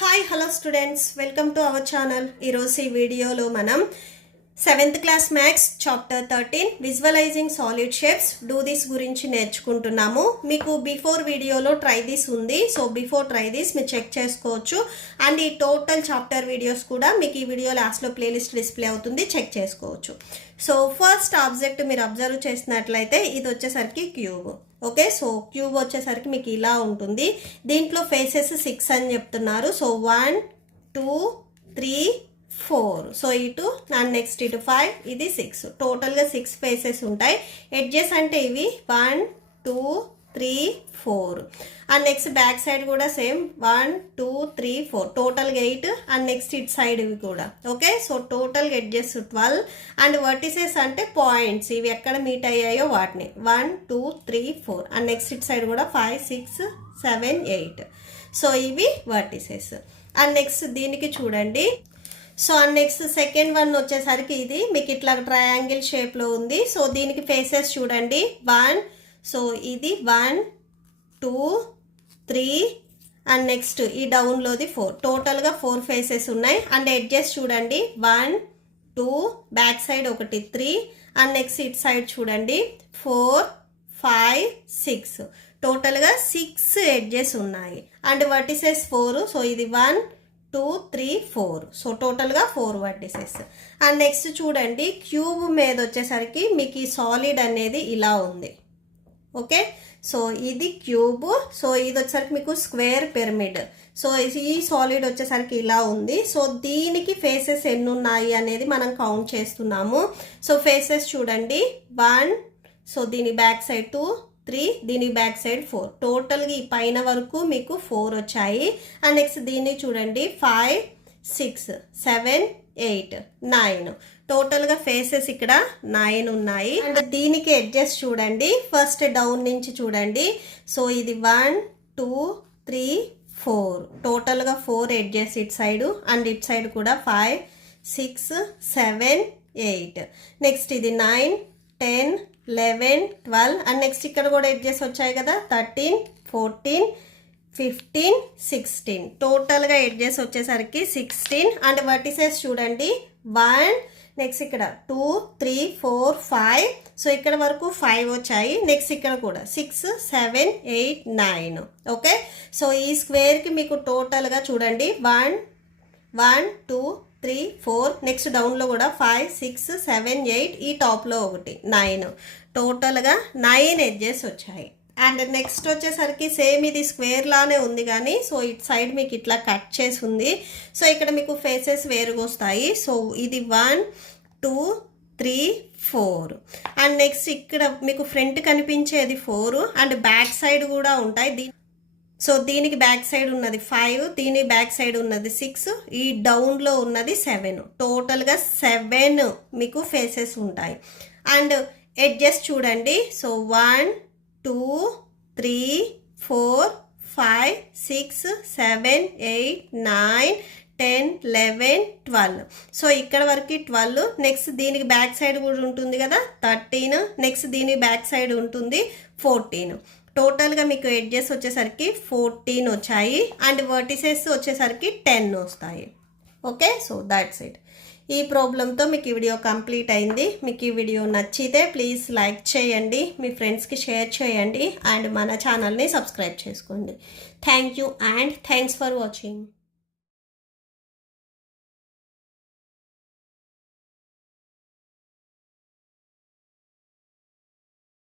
Hi hello students, welcome to our channel. ఈరోజు ఈ వీడియోలో మనం 7th class maths chapter 13 visualising solid shapes do this గురించి నేర్చుకుంటున్నాము. మీకు బిఫోర్ వీడియోలో ట్రై దిస్ ఉంది, సో బిఫోర్ ట్రై దిస్ మీరు చెక్ చేసుకోవచ్చు. అండ్ ఈ టోటల్ చాప్టర్ వీడియోస్ కూడా మీకు ఈ వీడియో లాస్ట్లో ప్లేలిస్ట్ డిస్ప్లే అవుతుంది, చెక్ చేసుకోవచ్చు. సో ఫస్ట్ ఆబ్జెక్ట్ మీరు అబ్జర్వ్ చేసినట్లయితే ఇది వచ్చేసరికి క్యూబ్. ఓకే, సో క్యూబ్ వచ్చేసరికి మీకు ఇలా ఉంటుంది. దీంట్లో ఫేసెస్ 6 అని చెప్తున్నారు. సో 1 2 3 4, సో ఇటు అండ్ నెక్స్ట్ ఇటు 5, ఇది 6, టోటల్గా 6 ఫేసెస్ ఉంటాయి. ఎడ్జెస్ అంటే ఇవి 1 2 3 4 అండ్ నెక్స్ట్ బ్యాక్ సైడ్ కూడా సేమ్ 1 2 3 4, టోటల్గా 8 అండ్ నెక్స్ట్ ఇటు సైడ్ ఇవి కూడా. ఓకే, సో టోటల్గా ఎడ్జెస్ 12 అండ్ వర్టిసెస్ అంటే పాయింట్స్, ఇవి ఎక్కడ మీట్ అయ్యాయో వాటిని 1 2 3 4 అండ్ నెక్స్ట్ ఇటు సైడ్ కూడా 5 6 7 8, సో ఇవి వర్టిసెస్. అండ్ నెక్స్ట్ దీనికి చూడండి. సో నెక్స్ట్ సెకండ్ వన్ వచ్చేసరికి ఇది మీకు ఇట్లా ట్రయాంగిల్ షేప్లో ఉంది. సో దీనికి ఫేసెస్ చూడండి 1, సో ఇది 1 2 3 అండ్ నెక్స్ట్ ఈ డౌన్లోది 4, టోటల్గా 4 ఫేసెస్ ఉన్నాయి. అండ్ ఎడ్జెస్ చూడండి 1 2, బ్యాక్ సైడ్ ఒకటి 3 అండ్ నెక్స్ట్ ఇటు సైడ్ చూడండి 4 5 6, టోటల్గా 6 ఎడ్జెస్ ఉన్నాయి. అండ్ వర్టిసెస్ 4, సో ఇది 1 2 3 4, సో టోటల్గా 4 వర్టిసెస్. అండ్ నెక్స్ట్ చూడండి క్యూబ్ మీద వచ్చేసరికి మీకు ఈ సాలిడ్ అనేది ఇలా ఉంది. ఓకే, సో ఇది క్యూబ్, సో ఇది వచ్చేసరికి మీకు స్క్వేర్ పిరమిడ్. సో ఈ సాలిడ్ వచ్చేసరికి ఇలా ఉంది. సో దీనికి ఫేసెస్ ఎన్ని ఉన్నాయి అనేది మనం కౌంట్ చేస్తున్నాము. సో ఫేసెస్ చూడండి 1, సో దీని బ్యాక్ సైడ్ 2 3, దీని బ్యాక్ సైడ్ 4, టోటల్గా ఈ పైన వరకు మీకు 4 వచ్చాయి. అండ్ నెక్స్ట్ దీన్ని చూడండి 5 6 7 8 9, టోటల్గా ఫేసెస్ ఇక్కడ 9 ఉన్నాయి. అండ్ దీనికి ఎడ్జెస్ చూడండి ఫస్ట్ డౌన్ నుంచి చూడండి. సో ఇది 1 2 3 4, టోటల్గా 4 ఎడ్జెస్ ఇటు సైడ్ అండ్ ఇటు సైడ్ కూడా 5 6 7 8, నెక్స్ట్ ఇది 9 10 11 12 అండ్ నెక్స్ట్ ఇక్కడ కూడా ఎడ్జెస్ వచ్చాయి కదా 13 14 15 16, టోటల్గా ఎడ్జెస్ వచ్చేసరికి 16. అండ్ వర్టిసెస్ చూడండి 1, నెక్స్ట్ ఇక్కడ 2 3 4 5, సో ఇక్కడ వరకు 5 వచ్చాయి. నెక్స్ట్ ఇక్కడ కూడా 6 7 8 9. ఓకే, సో ఈ స్క్వేర్కి మీకు టోటల్గా చూడండి 1 1 2 3 4, నెక్స్ట్ డౌన్లో కూడా 5 6 7 8, ఈ టాప్లో ఒకటి 9, టోటల్గా 9 ఎడ్జెస్ వచ్చాయి. అండ్ నెక్స్ట్ వచ్చేసరికి సేమ్ ఇది స్క్వేర్ లానే ఉంది కానీ సో ఇటు సైడ్ మీకు ఇట్లా కట్ చేసి ఉంది. సో ఇక్కడ మీకు ఫేసెస్ వేరుగా వస్తాయి. సో ఇది 1 2 3 4 అండ్ నెక్స్ట్ ఇక్కడ మీకు ఫ్రంట్ కనిపించేది 4 అండ్ బ్యాక్ సైడ్ కూడా ఉంటాయి. సో దీనికి బ్యాక్ సైడ్ ఉన్నది 5, దీని బ్యాక్ సైడ్ ఉన్నది 6, ఈ డౌన్లో ఉన్నది 7, టోటల్గా 7 మీకు ఫేసెస్ ఉంటాయి. అండ్ ఎడ్జెస్ చూడండి. సో 1 2 3 4 5 6 7 8 9 10 11 12, సో ఇక్కడ వరకు 12. నెక్స్ట్ దీనికి బ్యాక్ సైడ్ కూడా ఉంటుంది కదా 13, నెక్స్ట్ దీనికి బ్యాక్ సైడ్ ఉంటుంది 14, టోటల్గా మీకు ఎడ్జెస్ వచ్చేసరికి 14 వచ్చాయి. అండ్ వర్టిసెస్ వచ్చేసరికి 10 వస్తాయి. Okay, so that's it. ఈ ప్రాబ్లంతో మీకు ఈ వీడియో కంప్లీట్ అయింది. మీకు ఈ వీడియో నచ్చితే ప్లీజ్ లైక్ చేయండి, మీ ఫ్రెండ్స్కి షేర్ చేయండి అండ్ మన ఛానల్ని సబ్స్క్రైబ్ చేసుకోండి. Thank you and thanks for watching.